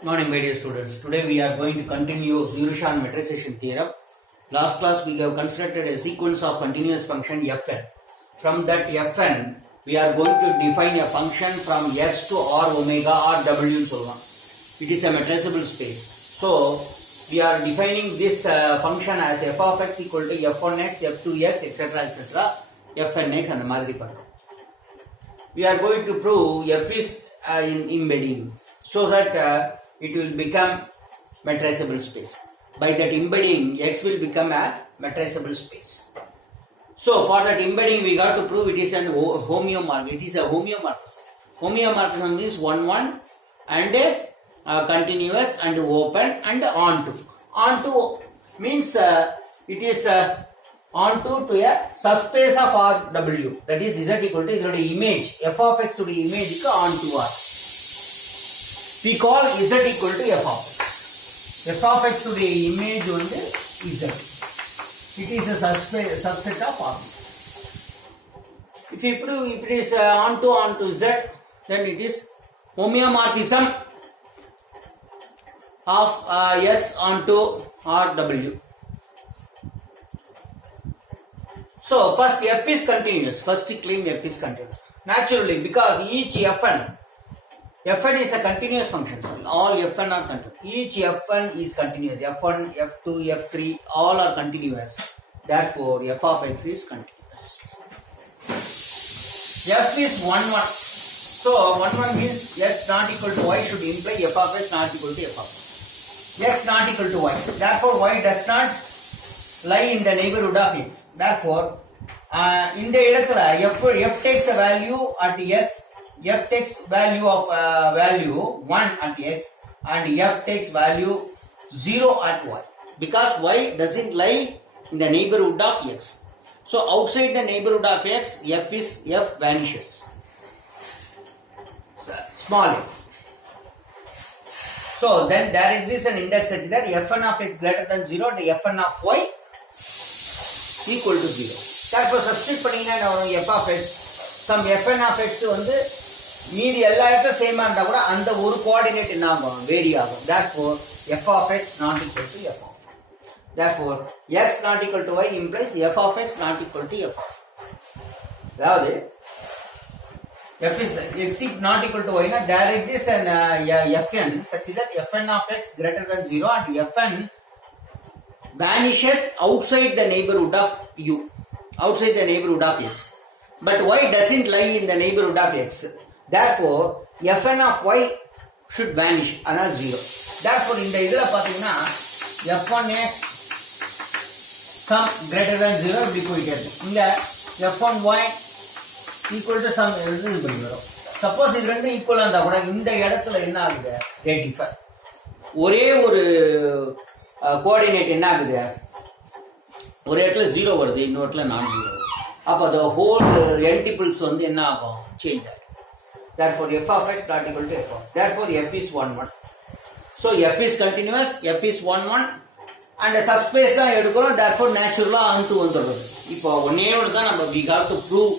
Morning, my dear students. Today we are going to continue Virchow metrization theorem. Last class we have constructed a sequence of continuous function fn. From that fn, we are going to define a function from x to r omega or w so on. It is a metrizable space. So we are defining this function as f of x equal to f1x, f2x, etc. fnx and madri pandrom. We are going to prove f is in embedding so that it will become metrizable space. By that embedding, x will become a metrizable space. So for that embedding, we got to prove it is an homeomorphism. It is a homeomorphism. Homeomorphism means 1 and continuous and open and onto. Onto means it is onto to a subspace of Rw. That is z equal to image. F of x would image onto R. We call z equal to f of x. F of x to the image on the z. It is a subset of R. If you prove if it is onto z, then it is homeomorphism of x onto Rw. So first f is continuous. First claim f is continuous. Naturally, because each fn is a continuous function. So all fn are continuous. Each fn is continuous. f1, f2, f3 all are continuous. Therefore, f of x is continuous. F is 1, 1. So 1, 1 means x not equal to y should imply f of x not equal to f of x. X not equal to y. Therefore, y does not lie in the neighborhood of x. Therefore, in the இடத்துல f takes the value at x. F takes value of value 1 at x and f takes value 0 at y because y doesn't lie in the neighborhood of x. So outside the neighborhood of x, f vanishes. So, small f. So then there exists an index such that fn of x greater than 0 and fn of y equal to 0. Therefore substitute பண்ணீங்கன்னா f of x some fn of x வந்து மீதி எல்லா இடத்துல சேமா இருந்தா கூட அந்த ஒரு கோஆர்டினேட் என்ன ஆகும் வேரி ஆகும். Therefore f of x not equal to f of y. Therefore x not equal to y implies f of x not equal to f of y. அதாவது f is x not equal to y na there exists an fn such that fn of x greater than 0 and fn vanishes outside the neighborhood of u, outside the neighborhood of x, but y doesn't lie in the neighborhood of x. Therefore fn of y should vanish, அதாவது 0. Therefore இந்த இதுல பாத்தீங்கன்னா f1x some greater than 0 இப்படி போயிட்டே இருக்கு. இங்க f1y equal to some இது பண்ணி வரும். சப்போஸ் இது ரெண்டும் ஈக்குவலா இருந்தா கூட இந்த இடத்துல என்ன ஆகுது they differ. ஒரே ஒரு கோஆர்டினேட் என்ன ஆகுது ஒரு இடத்துல 0 வருது இன்னொரு இடத்துல நான் 0 வருது. அப்ப the whole multiples வந்து என்ன ஆகும் சேஞ்ச் ஆகும். Therefore f of x not equal to f of. Therefore f is 1 1. So f is continuous, f is 1 1 and subspace தான் எடுக்கிறோம். Therefore naturally onto வந்துடுது. இப்போ ஒண்ணே ஒன்று தான் நம்ம we have to prove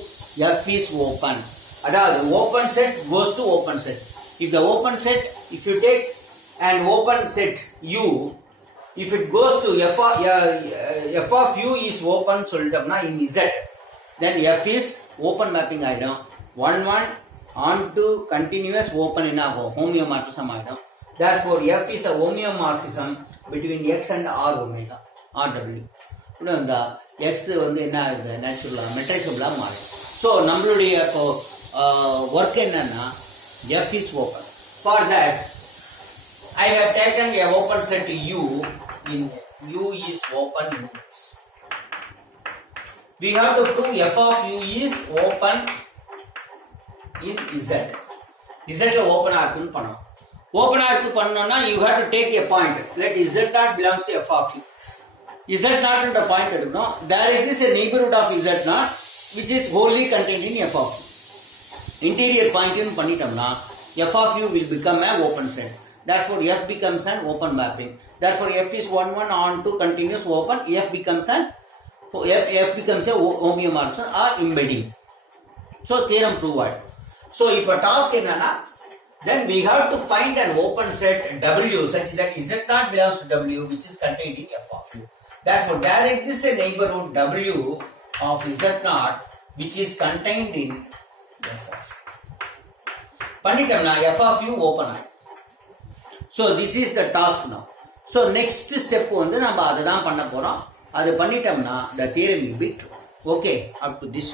f is open. அதாவது open set goes to open set. If the open set, if you take an open set u, if it goes to f of u is open சொல்லிட்டோம்னா in z, then f is open mapping ஆயிடும். 1 1 onto continuous open என்ன ஆகும் homeomorphism ஆயிடும். Therefore f is a homeomorphism between x and r omega rw. இன்னும் இந்த x வந்து என்ன ஆகுது நேச்சுரலா மெட்ரைசபிளா மாறும். ஸோ நம்மளுடைய இப்போ ஒர்க் என்னன்னா f is open. For that I have taken a open set u in u is open in x. We have to prove f of u is open in z. z ல open ஆகுன்னு பண்ணணும். Open ஆகுது பண்ணனும்னா you have to take a point. Let z naught belongs to f of u. z naught என்ற point எடுக்கணும். There exists a neighborhood of z naught which is wholly contained in f of u. Interior point னு பண்ணிட்டோம்னா f of u will become an open set. Therefore f becomes an open mapping. Therefore f is 1 1 on to continuous open. f becomes a homeomorphism or embedding. So theorem proved. So இப்போ task என்னன்னா then we have to find an open set W such that Z0 belongs to W, which is contained in f of u. Therefore, there exists a neighborhood W of Z0 which is contained in f of u. பண்ணிட்டோம்னா f of u open ஆகும். So this is the task now. So next step வந்து நம்ம அதை தான் பண்ண போறோம். அது பண்ணிட்டோம்னா the theorem will be true. Okay, up to this.